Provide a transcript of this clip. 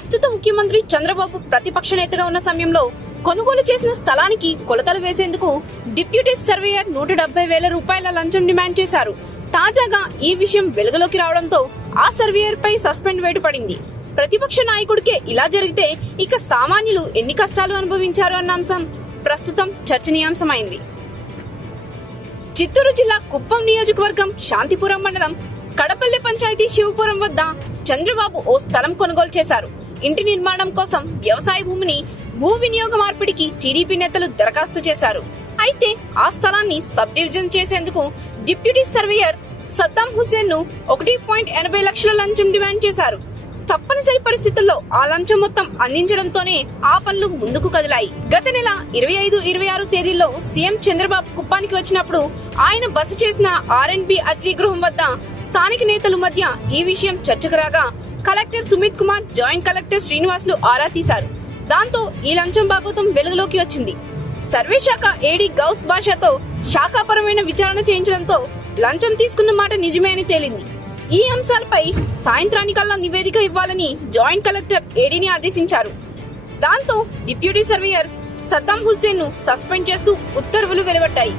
ప్రస్తుత ముఖ్యమంత్రి చంద్రబాబు ప్రతిపక్ష నేతగా ఉన్న సమయంలో కొనుగోలు చేసిన స్థలానికి కొలతలు వేసేందుకు డిప్యూటీ సర్వేయర్ 170,000 రూపాయల లంచం డిమాండ్ చేశారు. తాజాగా ఈ విషయం వెలుగులోకి రావడంతో ఆ సర్వేయర్ పై సస్పెండ్ వేటు పడింది. ప్రతిపక్ష నాయకుడికే ఇలా జరిగితే ఇక సామాన్యులు ఎన్ని కష్టాలు అనుభవించారు అన్న అంశం ప్రస్తుతం చర్చనీయాంశమైంది. చిత్తూరు జిల్లా కుప్పం నియోజకవర్గం శాంతిపురం మండలం కడపల్లి పంచాయతీ శివపురం వద్ద చంద్రబాబు ఓ స్థలం కొనుగోలు చేశారు. ఇంటి నిర్మాణం కోసం వ్యవసాయ భూమిని భూ వినియోగ మార్పిడికి టీడీపీ నేతలు దరఖాస్తు చేశారు. అయితే ఆ స్థలాన్ని సబ్ డివిజన్ చేసేందుకు డిప్యూటీ సర్వేయర్ సద్దాం హుస్సేన్ ను 1.80 లక్షల లంచం డిమాండ్ చేశారు. తప్పనిసరి పరిస్థితుల్లో ఆ లంచం మొత్తం అందించడంతోనే ఆ పనులు ముందుకు కదిలాయి. గత నెల 25, 26 తేదీల్లో సీఎం చంద్రబాబు కుప్పానికి వచ్చినప్పుడు ఆయన బస చేసిన R&B అతిథి గృహం వద్ద స్థానిక నేతల మధ్య ఈ విషయం చర్చకు రాగా collector Sumit Kumar, joint collector Srinivasulu ఆరా తీశారు. దాంతో ఈ లంచం భాగోతం వెలుగులోకి వచ్చింది. సర్వే శాఖ ఏడీ గౌస్ భాషతో శాఖాపరమైన విచారణ చేయించడంతో లంచం తీసుకున్న మాట నిజమే అని తేలింది. ఈ అంశాలపై సాయంత్రానికల్లా నివేదిక ఇవ్వాలని జాయింట్ కలెక్టర్ ఏడీని ఆదేశించారు. దాంతో డిప్యూటీ సర్వేయర్ సద్దాం హుస్సేన్ ను సస్పెండ్ చేస్తూ ఉత్తర్వులు వెలువడ్డాయి.